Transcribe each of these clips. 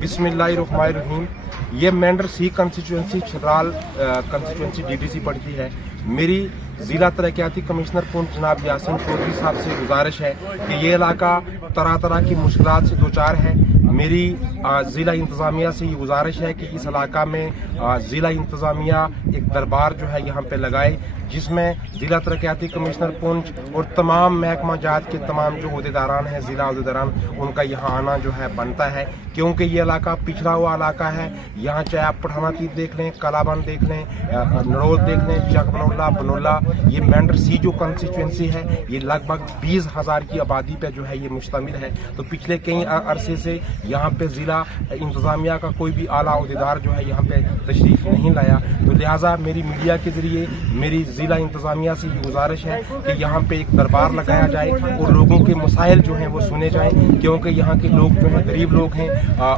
बिस्मिल्लाहिर्रहमानिर्रहीम। ये मेंढर सी constituency छिदराल constituency DDC पड़ती है। मेरी ज़िला तरक्याती कमिश्नर पुंछ जनाब यासीन चौधरी साहब से गुजारिश है कि ये इलाका तरह तरह की मुश्किलात से दो चार है। मेरी ज़िला इंतज़ामिया से ये गुजारिश है कि इस इलाका में ज़िला इंतज़ामिया एक दरबार जो है यहाँ पे लगाए, जिसमें ज़िला तरक्याती कमिश्नर पुंछ और तमाम महकमा जात के तमाम जो अहदेदारान हैं, ज़िला अहदेदारान, उनका यहाँ आना जो है बनता है, क्योंकि ये इलाका पिछड़ा हुआ इलाका है। यहाँ चाहे आप पठाना तीर देख लें, कलाबंद देख लें, नड़ोल देख लें, चक बनोला, ये मेंढर सी जो कंस्टिट्यूंसी है ये लगभग 20,000 की आबादी पे जो है ये मुश्तमिल है। तो पिछले कई अरसे से यहाँ पे ज़िला इंतज़ामिया का कोई भी आला अहदेदार जो है यहाँ पे तशरीफ़ नहीं लाया। तो लिहाजा मेरी मीडिया के ज़रिए मेरी ज़िला इंतज़ामिया से ये गुजारिश है कि यहाँ पे एक दरबार लगाया जाए और लोगों के मसाइल जो हैं वो सुने जाएँ, क्योंकि यहाँ के लोग जो हैं गरीब लोग हैं,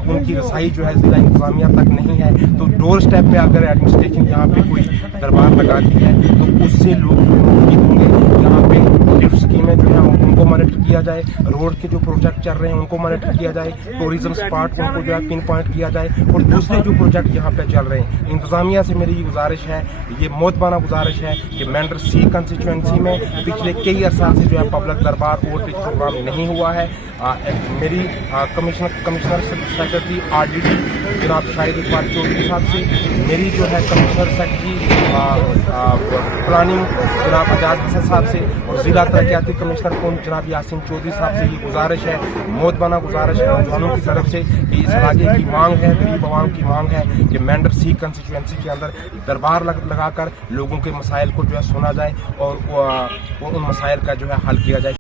उनकी रसाई जो है ज़िला इंतज़ामिया तक नहीं है। तो डोर स्टेप पे अगर एडमिनिस्ट्रेशन यहाँ पे कोई दरबार लगाती है तो उससे लोग मुफीद होंगे। यहाँ पे लिफ्ट स्कीमें जो है उनको मॉनिटर किया जाए, रोड के जो प्रोजेक्ट चल रहे हैं उनको मॉनिटर किया जाए, टूरिज्म स्पॉट उनको जो है पिन पॉइंट किया जाए, और दूसरे जो प्रोजेक्ट यहाँ पे चल रहे हैं इंतज़ामिया से मेरी गुजारिश है, ये मोतबाना गुजारिश है कि मेंढर सी कंस्टिट्यूंसी में पिछले कई अरसा से जो है पब्लिक दरबार आउटरीच प्रोग्राम नहीं हुआ है। मेरी कमिश्नर सेक्रेटरी RDD जनाब शाहिद इकबाल चौधरी साहब से, मेरी जो है कमिश्नर सेक्रेटरी प्लानिंग जनाब आजाद हसन साहब से, और ज़िला तरक्याती कमिश्नर पुंछ जनाब यासीन चौधरी साहब से ये गुजारिश है, मोतबाना गुजारिश है नौजवानों की तरफ से कि इस इलाके की मांग है, गरीब आवाम की मांग है कि मेंढर सी कंस्टिट्यूंसी के अंदर दरबार लगाकर लोगों के मसाइल को जो है सुना जाए और उन मसाइल का जो है हल किया जाए।